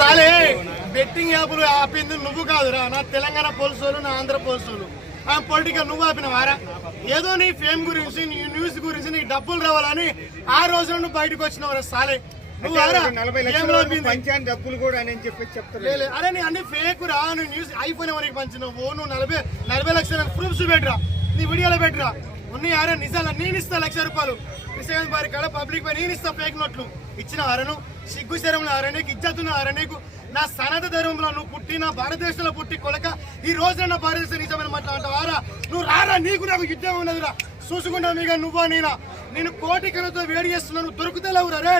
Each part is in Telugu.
సాలే బెట్టింగ్ యాప్లు ఆపింది నువ్వు కాదురా. నా తెలంగాణ పోలీసులు నా ఆంధ్ర పోలీసులు ఆ పొలిటికల్ నువ్వు ఆపినవారా ఏదో నీ ఫేమ్ గురించి నీ న్యూస్ గురించి నీకు డబ్బులు రావాలని ఆ రోజు నువ్వు బయటకు వచ్చినవరా సాలే? డబ్బులు కూడా నేను చెప్పి చెప్తాను. అరే నీ అన్ని ఫేక్ రా. నువ్వు న్యూస్ ఐఫోన్ ఎవరికి పంచినావు? నువ్వు నలభై నలభై లక్షల ప్రూఫ్స్ పెట్టరా? నీ వీడియోలో పెట్టరా? ఉన్నాయి అరే నిజాలు నేను ఇస్తా లక్ష రూపాయలు. కృష్ణ బారి కాడ పబ్లిక్ పై నేను ఇస్తా ఫేక్ నోట్లు ఇచ్చిన అరణు సిగ్గు శరంలో అరణ్యకు ఇజ్జతున్న అరణ్యకు నా సనత ధర్మంలో నువ్వు పుట్టిన భారతదేశంలో పుట్టి కొలక ఈ రోజున నా భారతదేశం నిజమైన మాట్లాడతావారా నువ్వు రారా నీకు నాకు యుద్ధం ఉన్నదిరా చూసుకుంటా మీగా నువ్వా నేనా? నేను కోటి కనుతో వేడి చేస్తున్నాను దొరుకుతలేవురా రే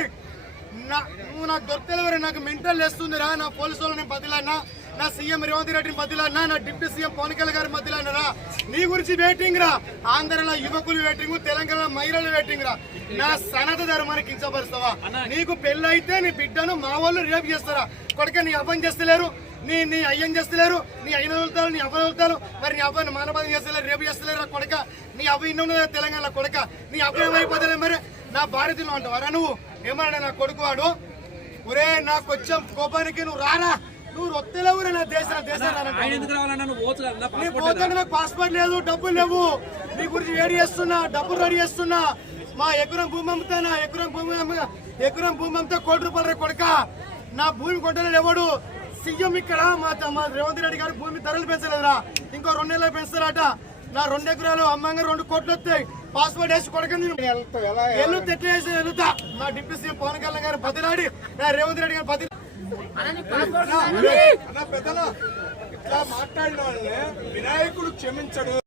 నా నువ్వు నాకు దొరుకుతలేవురా నాకు మెంటల్ వేస్తుందిరా నా పోలీసు వాళ్ళని బదిలన్నా నా సీఎం రేవంత్ రెడ్డిని బదిలన్నా నా డిప్యూటీ సీఎం పవన్ కళ్యాణ్ గారి బదిలన్నారా నీ గురించి వెయిటింగ్ రా. ఆంధ్రలో యువకులు వెయిటింగ్ తెలంగాణ మహిళలు వెయిటింగ్ రా. నా సనత ధర్మాన్ని కించపరుస్తావా నీకు పెళ్ళైతే నీ బిడ్డను మా వాళ్ళు రేపు చేస్తారా? కొడుక నీ అబ్బం చేస్తలేరు. నీ నీ అయ్యం చేస్తలేరు. నీ అయిన వెళ్తారు నీ అవ్వ వెళ్తారు మరి నీ అబ్బాయిని మానబాధం చేస్తలేరు రేపు చేస్తలేరు కొడక. నీ అవ్వ ఇన్న తెలంగాణ కొడక. నీ అబ్బాయి ఏమైపోతలే మరి? నా భారతీయులు అంటావారా నువ్వు? ఏమన్నా నా కొడుకు వాడు ఒరే నాకు వచ్చాం కోపానికి నువ్వు రారా. నువ్వు రొత్తెలేవురా నా దేశం నా దేశం ఆయన ఎందుకు రావాలన్నా నువ్వు పోవచ్చు కదా నా నీ పాస్పోర్ట్ పోతాను నాకు పాస్పోర్ట్ లేదు డబ్బులు లేవు. నీ గురించి రెడీ చేస్తున్నా డబ్బులు రెడీ చేస్తున్నా. మా ఎకరం భూమి అమ్ముతానా ఎకరం భూమి ఎకరం భూమి అమ్మితే కోటి రూపాయలు కొడక. నా భూమి కొట్టలేదు ఎవడు? సీఎం ఇక్కడ. మా మా రేవంత్ రెడ్డి గారు భూమి ధరలు పెంచలేదురా. ఇంకో రెండు నెలలు పెంచుతారట నా రెండు ఎకరాలు అమ్మంగా రెండు కోట్లు వస్తాయి. పాస్పోర్ట్ వేసి కొడక నేను వెళ్తావు ఎలా ఎల్లు తెట్టు వేసి వెళ్తా నా డిప్యూటీ సీఎం పవన్ కళ్యాణ్ గారు బతిలాడి. నా రేవంత్ రెడ్డి గారు బతి మాట్లాడిన వాళ్ళని వినాయకుడు క్షమించడు.